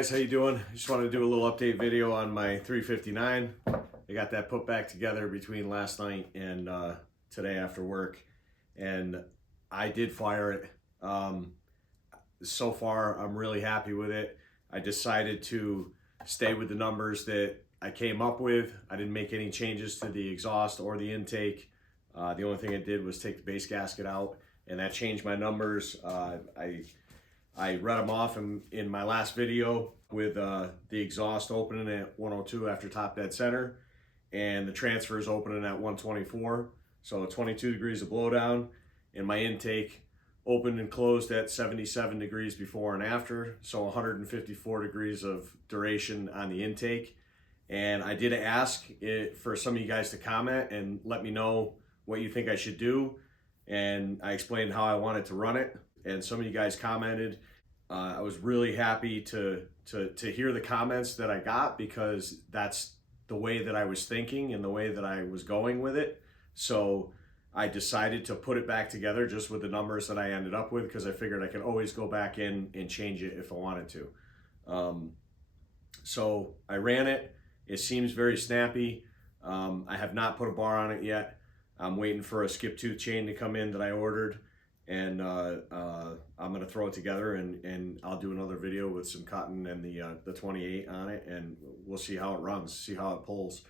guys, how you doing? Just wanted to do a little update video on my 359. I got that put back together between last night and today after work, and I did fire it. So far I'm really happy with it. I decided to stay with the numbers that I came up with. I didn't make any changes to the exhaust or the intake. The only thing I did was take the base gasket out, and that changed my numbers. I read them off in my last video with the exhaust opening at 102 after top dead center, and the transfers opening at 124, so 22 degrees of blowdown, and my intake opened and closed at 77 degrees before and after, so 154 degrees of duration on the intake. And I did ask for some of you guys to comment and let me know what you think I should do, and I explained how I wanted to run it, and some of you guys commented. I was really happy to hear the comments that I got, because that's the way that I was thinking and the way that I was going with it. So I decided to put it back together just with the numbers that I ended up with, because I figured I could always go back in and change it if I wanted to. So I ran it. It seems very snappy. I have not put a bar on it yet. I'm waiting for a skip tooth chain to come in that I ordered, and I'm gonna throw it together, and I'll do another video with some cuttin and the 28 on it, and we'll see how it runs, see how it pulls.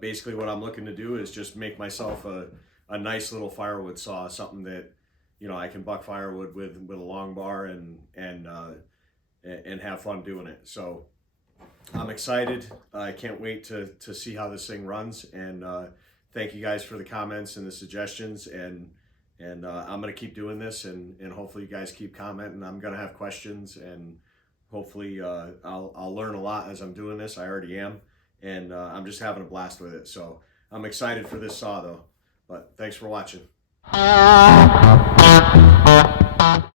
Basically what I'm looking to do is just make myself a nice little firewood saw, something that, you know, I can buck firewood with a long bar and have fun doing it. So I'm excited. I can't wait to see how this thing runs, and thank you guys for the comments and the suggestions, and I'm going to keep doing this, and hopefully you guys keep commenting. I'm going to have questions, and hopefully I'll learn a lot as I'm doing this. I already am, and I'm just having a blast with it. So I'm excited for this saw though, but thanks for watching.